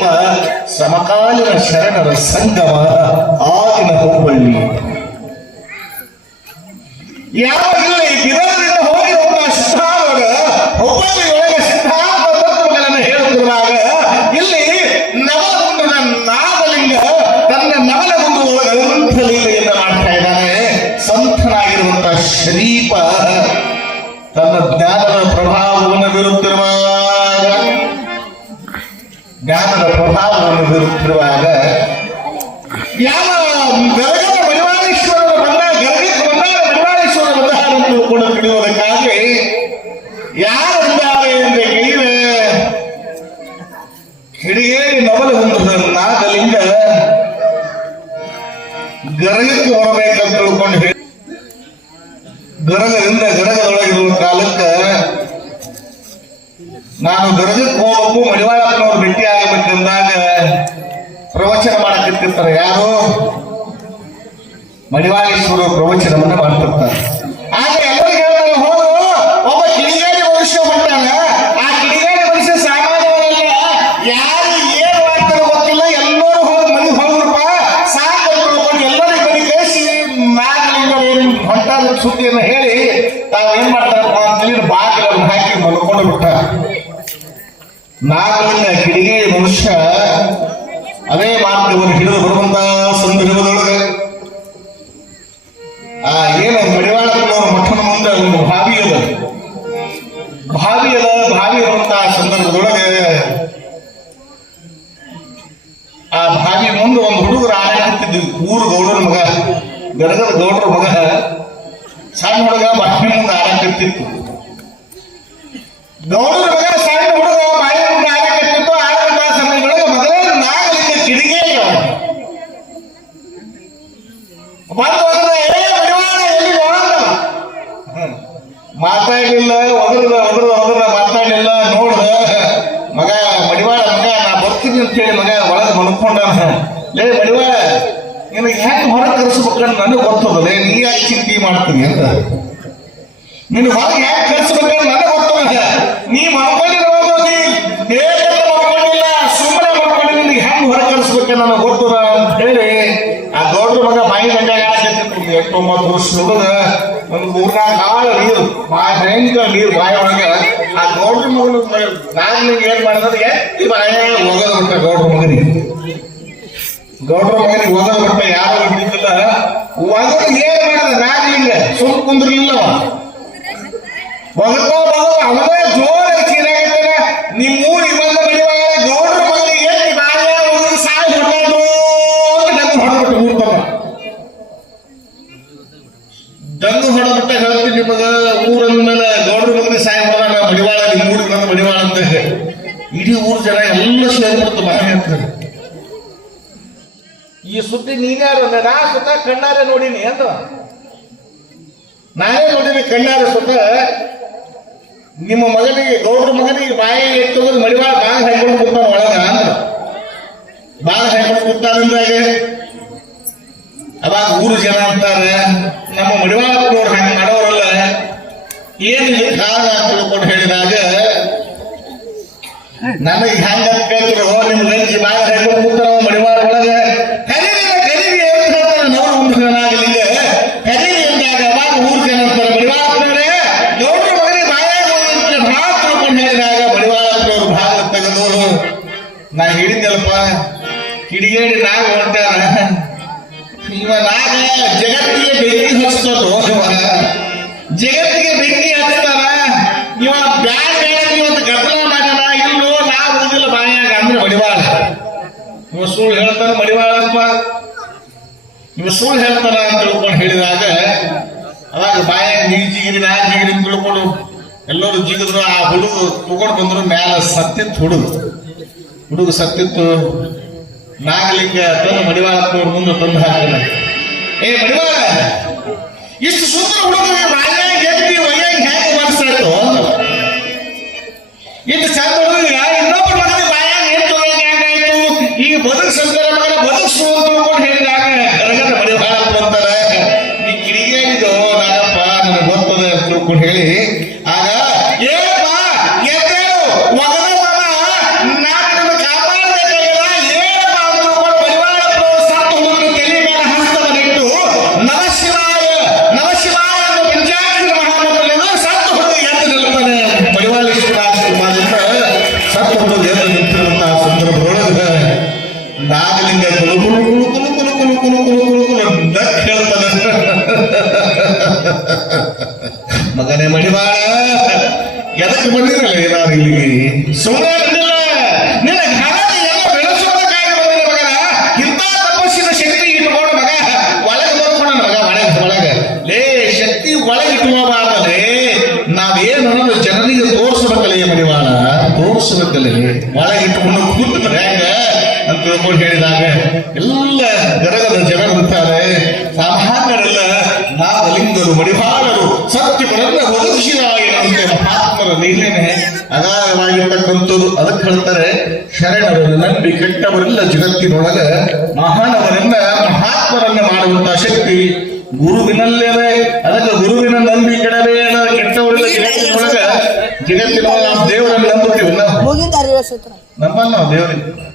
ಶರೀಪ ಸಮಕಾಲೀನ ಶರಣರ ಸಂಗಮ ಆಗಿನ ಹುಬ್ಬಳ್ಳಿ. ಯಾವಾಗಲೂ ಬಿದರದಿಂದ ಹೋಗಿರುವ ಸಿದ್ಧಾರೂಢ ಹುಬ್ಬಳ್ಳಿಯೊಳಗೆ ಸಿದ್ಧಾಂತ ತತ್ವಗಳನ್ನು ಹೇಳುತ್ತಿರುವಾಗ ಇಲ್ಲಿ ನವಲಗುಂದದ ನಾಗಲಿಂಗ ತನ್ನ ನವಲಗುಂದು ಗ್ರಂಥಲೀಲೆಯನ್ನು ಮಾಡ್ತಾ ಇದ್ದಾನೆ. ಸಂತನಾಗಿರುವಂತಹ ಶರೀಪ ತನ್ನ ಜ್ಞಾನದ ಪ್ರಭಾವವನ್ನು ಬೀರುತ್ತಿರುವಾಗ ಯಾವ ಗರಗದ ಮಡಿವಾಳೇಶ್ವರರ ಮಡಿವಾಳೇಶ್ವರ ಬಂದ ಕೂಡ ತಿಳಿಯುವುದಕ್ಕಾಗಿ ಯಾರಿದ್ದಾರೆ ಎಂದು ಕೇಳಿದರೆ ಕಿಡಿಗೇರಿ ನವಲಗುಂದದ ನಾಗಲಿಂಗ ಗರಗಕ್ಕೆ ಹೊರಬೇಕಂತ ತಿಳ್ಕೊಂಡು ಹೇಳಿ ಗರಗದೊಳಗಿರುವ ಕಾಲಕ್ಕೆ ನಾನು ಗರಗಕ್ಕೆ ಹೋಗಬೇಕು ಮಡಿವಾಳಪ್ಪನವ್ರು ಭೇಟಿ ಆಗಬೇಕಂದಾಗ ಪ್ರವಚನ ಮಾಡಕ್ಕಿರ್ತಾರೆ. ಯಾರು? ಮಡಿವಾಳೇಶ್ವರ ಪ್ರವಚನವನ್ನ ಮಾಡ್ತಿರ್ತಾರೆ. ಆದ್ರೆ ಎಲ್ಲರಿಗೂ ಹೇಳೋದು ಹೋಗು ಒಬ್ಬ ಕಿಡಿಗೇಡಿ ಮನುಷ್ಯ ಬರ್ತಾನ. ಆ ಕಿಡಿಗೇಡಿ ಮನುಷ್ಯ ಸಾಮಾನ್ಯವಲ್ಲ, ಯಾರು ಏನು ಮಾಡ್ತಾರೋ ಗೊತ್ತಿಲ್ಲ, ಎಲ್ಲರೂ ಹೋಗಿ ಮನೆಗೆ ಹೋಗ್ರಪ್ಪ ಸಾಕು ತಿಳ್ಕೊಂಡು ಎಲ್ಲರಿಗೂ ಬಳಿ ಕಳಿಸಿ ನಾಗಲಿಂಗ ಹೊಂಟಾದ ಸುದ್ದಿಯನ್ನು ಹೇಳಿ ತಾವೇನ್ ಮಾಡ್ತಾರಪ್ಪ ಅಂತೇಳಿ ಬಾಗಿಲನ್ನು ಹಾಕಿ ಮಲ್ಕೊಂಡು ಬಿಟ್ಟ. ನಾಗಲಿಂಗ ಕಿಡಿಗೇಡಿ ಮನುಷ್ಯ ಅದೇ ಮಾರ್ಗವನ್ನು ಹಿಡಿದು ಬರುವಂತ ಸಂದರ್ಭದೊಳಗೆ ಏನು ಮಡಿವಾಳಪ್ಪನವರ ಮಠದ ಮುಂದೆ ಒಂದು ಬಾವಿ ಇರುವಂತಹ ಸಂದರ್ಭದೊಳಗೆ ಆ ಬಾವಿ ಮುಂದೆ ಒಂದು ಹುಡುಗರು ಆಡಾಡ್ತಿದ್ವಿ. ಊರು ಗೌಡರ ಮಗ, ಗರಗದ ಗೌಡರ ಮಗ, ಸಣ್ಣ ಹುಡುಗ ಬಾವಿ ಮುಂದೆ ಆಡಾಡ್ತಿರ್ತಿತ್ತು. ಗೌಡರ ಮಗ ಸಣ್ಣ ಹುಡುಗ ಬಾವಿ ಮುಂದೆ ಆಡಾಡ್ತಿತ್ತು. ಆಡಂತಹ ಸಮಯದೊಳಗೆ ಮೊದಲೇ ನಾಗಲಿಂಗ ಕಿಡಿಗೇಡಿ ಮಾತಾಡಲಿಲ್ಲ, ಮಾತಾಡಲಿಲ್ಲ. ನೋಡ್ದ ಮಗ ಮಡಿವಾಳ ಮಗ ನಾ ಬರ್ತೀನಿ ಅಂತೇಳಿ ಮಗ ಒಳಗೆ ಮನ್ಕೊಂಡ. ಲೇ ಮಡಿವಾಳ, ನಿನಗೆ ಹೆಂಗ್ ಹೊರಗೆ ಕರೆಸ್ಬೇಕಂತ ನನಗೆ ಗೊತ್ತದಲೇ, ನೀ ಯಾಕೆ ಚಿಂತೆ ಮಾಡ್ತೀನಿ ಅಂತ. ನಿನ್ನ ಹೊರಗೆ ಯಾಕೆ ಕರೆಸ್ಬೇಕಂತ ನನಗೆ ಗೊತ್ತದ. ನೀ ಮಾಡ್ಕೊಂಡಿರೋದು ಮಾಡ್ಕೊಂಡಿಲ್ಲ, ಸುಮ್ಮನೆ ಮಾಡ್ಕೊಂಡಿಲ್ಲ. ನಿನಗೆ ಹೆಂಗ್ ಹೊರಗೆ ಕರೆಸ್ಬೇಕಂತ ನನಗೆ ಗೊತ್ತದ ಅಂತ ಹೇಳಿ ಆ ದೊಡ್ಡ ಮಗ ಬಾಯಿ ಗಂಟೆ 8-9 ವರ್ಷ ಹುಡುಗ ಒಂದು 3-4 ಆಳ ನೀರು ಭಯಂಕರ ನೀರು ಬಾಯಿ ಒಳಗೆ ಆ ಗೌಡ್ರ ಮಗನ ನಾಗಲಿಂಗ ಏನ್ ಮಾಡಿದ್ರೆ ಎತ್ತಿ ಬಾಯ ಹೋಗೋದು ಬಿಟ್ಟ. ಗೌಡ್ರ ಮಗನಿಗೆ ಹೋಗೋದು ಬಿಟ್ಟ. ಯಾರು ಹಿಡಿದಿಲ್ಲ. ಒಗದು ಏನ್ ಮಾಡಿದ ನಾಗಲಿಂಗ ಸುಮ್ ಕುಂದ್ರಲಿಲ್ಲವ. ಅವನೇ ಜೋರ ಚೀರಾಗಿದ್ದಾನೆ. ನಿಮ್ಮೂರಿಗೆ ಬಂದ ಮಡಿವಾಳ ಗೌಡ್ರ ಮಗನಿಗೆ ಎತ್ತಿ ಬಾಯ ಹೋಗಿ ಸಾಯಿ ಹೊಡೆದು ಹೊಡೆದ್ಬಿಟ್ಟು ಊರ್ತವ. ಡಂಗು ಹೊಡೆದ್ಬಿಟ್ಟ. ಹೇಳ್ತೀನಿ ನಿಮಗ, ಊರಂದ್ಮೇಲೆ ಗೌಡ್ರ ಮಗನಿಗೆ ಸಾಯಿ ಹೊಡೆದ ಮಡಿವಾಳ, ನಿಮ್ಮೂರಿಗೆ ಬಂದ ಮಡಿವಾಳ ಅಂತ ಇಡೀ ಊರ್ ಜನ ಎಲ್ಲ ಸೇರ್ಬಿಡ್ತು ಮನೆ ಹತ್ರ. ಈ ಸುದ್ದಿ ನೀನ್ಯಾರು? ನಾ ಸ್ವತಃ ಕಣ್ಣಾರೆ ನೋಡಿನಿ ಅಂದ. ನಾನೇ ನೋಡಿನಿ ಕಣ್ಣಾರೆ ಸ್ವತಃ. ನಿಮ್ಮ ಮಗನಿಗೆ ಗೌಡ್ರ ಮಗನಿಗೆ ಬಾಯಿ ಎತ್ತೋದು ಮಡಿವಾಳ ಬಾಗ ಹಾಕೊಂಡು ಕೂತಾನ ಒಳಗ ಅಂದ್ರ. ಬಾಗ ಹಾಕೊಂಡು ಕೂತಾನಂದಾಗ ಅವಾಗ ಊರು ಜನ ಅಂತಾರೆ, ನಮ್ಮ ಮಡಿವಾಳಪ್ಪನವ್ರು ಹಂಗೆ ಮಾಡೋರಲ್ಲ, ಏನಿಲ್ಲ ಕಾರಣ ಅಂತ ತಿಳ್ಕೊಂಡು ಹೇಳಿದಾಗ ನನಗೆ ಹೆಂಗ ಕೇಳಿದ್ರು, ನಿಮ್ಮ ಗಂಜಿ ಬಾಗ ಹಾಕೊಂಡು ಕೂತಾರ ಮಡಿವಾಳ ಒಳಗೆ ಕರೀರಿ ಅಂತ ಹೇಳ್ತಾರೆ. ನೋಡು ಮುಂದಾಗಲಿಂಗ ಕರೀರಿ ಅಂದಾಗ ಅವಾಗ ಊರು ಜನ ಅಂತಾರೆ, ಮಡಿವಾಳಪ್ಪನವರೇ ಗೌಡ್ರ ಮಗನಿಗೆ ಬಾಯಾಗ ಭಾಳ ತಿಳ್ಕೊಂಡು ಹೇಳಿದಾಗ ಮಡಿವಾಳಪ್ಪನವ್ರು ಭಾಗ ತೆಗೆದು, ನಾ ಹೇಳಿದ್ದೆಲ್ಲಪ್ಪ ಕಿಡಿಗೇಡಿ ನಾಗ ಹೊಂಟಾರ, ಇವ ನಾಗ ಜಗತ್ತಿಗೆ ಬೆಂಕಿ ಹಚ್ಚೋದು, ಜಗತ್ತಿಗೆ ಬೆಂಕಿ ಹಚ್ತಾರ, ಇವ ಬ್ಯಾಡ ಇವತ್ತು ಗದ್ದಲ ಮಾಡ್ಯಾನ, ಇಲ್ಲೋ ನಾ ಉಳಿದಿಲ್ಲ ಬಾಯಾಗ ಅಂದ್ರೆ ಮಡಿವಾಳ. ಇವ ಸುಳ್ಳು ಹೇಳ್ತಾನ ಮಡಿವಾಳಪ್ಪ, ಇವ ಸುಳ್ಳು ಹೇಳ್ತಾನ ಅಂತ ತಿಳ್ಕೊಂಡು ಹೇಳಿದಾಗ ಅವಾಗ ಬಾಯಾಗ ಜಿಗಿರಿ ನಾ ಜಿಗಿರಿ ಅಂತ ತಿಳ್ಕೊಂಡು ಎಲ್ಲರೂ ಜಿಗಿದ್ರು. ಆ ಹುಡುಗ ತಗೊಂಡು ಬಂದ್ರು. ಮ್ಯಾಲ ಸತ್ತಿತ್ತು ಹುಡುಗ ಸತ್ತಿತ್ತು. ನಾಗಲಿಂಗ ತಂದು ಮಡಿವಾಳಪ್ಪನವ್ರ ಮುಂದೆ ತಂದು ಹಾಕಿದ. ಏ ಮಡಿವಾಳ, ಇಷ್ಟು ಸುಂದರ ಹುಡುಗರಿಗೆ ಬಾಯಾಗ ಎತ್ತಿ ಒಯ್ಯಾಗ ಹ್ಯಾಂಗ ಮನಸ್ಸಾಯ್ತು? ಇಷ್ಟು ಚಂದ ಹುಡುಗ ಇನ್ನೊಬ್ಬರ ಮಗನ ಬಾಯಾಗ ಎತ್ತು ಒಯ್ಯಾಗ ಹ್ಯಾಂಗಾಯ್ತು? ಈಗ ಬದುಕು ಸಂತರ ಮಗನ ಬದುಕು ತಿಳ್ಕೊಂಡು ಹೇಳಿದಾಗ ಗರಗದ ಮಡಿವಾಳಪ್ಪ ಅಂತಾರೆ, ನೀ ಕಿಡಿಗೇಡಿದು ನಾಗಪ್ಪ ನನಗೆ ಗೊತ್ತದ ಅಂತ ತಿಳ್ಕೊಂಡು ಹೇಳಿ ಆಗ ಏನಪ್ಪ ಎದ್ದೇಳು ಒಗದ ಮಗ, ನಾನು ನಿನ್ನ ಕಾಪಾಡಬೇಕಾಗಿಲ್ಲ ಇಲ್ಲಿಗೆ ಸುಮ್ಮನೆ ಬಂದಿಲ್ಲ ನಿನ್ನ ಘನತೆಯನ್ನು ಬೆಳೆಸೋದಕ್ಕಾಗಿ ಬಂದಿಲ್ಲ ಮಗನ. ಇಂಥ ತಪಸ್ಸಿನ ಶಕ್ತಿ ಇಟ್ಕೊಂಡು ಮಗ ಒಳಗೆ ಬರ್ಕೊಂಡ ಮಗ ಒಳಗೆ ಲೇ ಶಕ್ತಿ ಒಳಗಿಟ್ಟುಕೋಬಾರ್ದಲೇ. ನಾವೇನು ಅನ್ನೋದು ಜನರಿಗೆ ತೋರಿಸ್ಬೇಕಲ್ಲ ಮಡಿವಾಳ, ತೋರಿಸ್ಬೇಕಲ್ಲ. ಒಳಗಿಟ್ಟುಕೊಂಡು ಕೂತ್ರೆ ಹೆಂಗ ಅಂತ ತಿಳ್ಕೊಂಡು ಹೇಳಿದಾಗ ಎಲ್ಲ ಗರಗದ ಜನರಿರ್ತಾರೆ, ಸಾಮಾನ್ಯರೆಲ್ಲ ನಾಗಲಿಂಗರು ಮಡಿವಾಳರು ಸತ್ಯಗಳನ್ನು ಒದಗಿಸಿದಂತೆ ಮಹಾತ್ಮರ ನೀಲೇನೆ ಅಗಾಧವಾಗಿರ್ತಕ್ಕಂಥದ್ದು. ಅದಕ್ಕೆ ಹೇಳ್ತಾರೆ ಶರಣರು ನಂಬಿ ಕೆಟ್ಟವರೆಲ್ಲ ಜಗತ್ತಿನೊಳಗ ಮಹಾನವರನ್ನ ಮಹಾತ್ಮರನ್ನ ಮಾಡುವಂತಹ ಶಕ್ತಿ ಗುರುವಿನಲ್ಲೇ. ಅದಕ್ಕೆ ಗುರುವಿನ ನಂಬಿ ಕೆಡಬೇಡ, ಕೆಟ್ಟವರೆಲ್ಲ ಜಗತ್ತಿನೊಳಗ ದೇವರನ್ನ ನಂಬುತ್ತೀವಿ ನಾವು. ನಮ್ಮಲ್ಲ ನಾವು ದೇವರಿಗೆ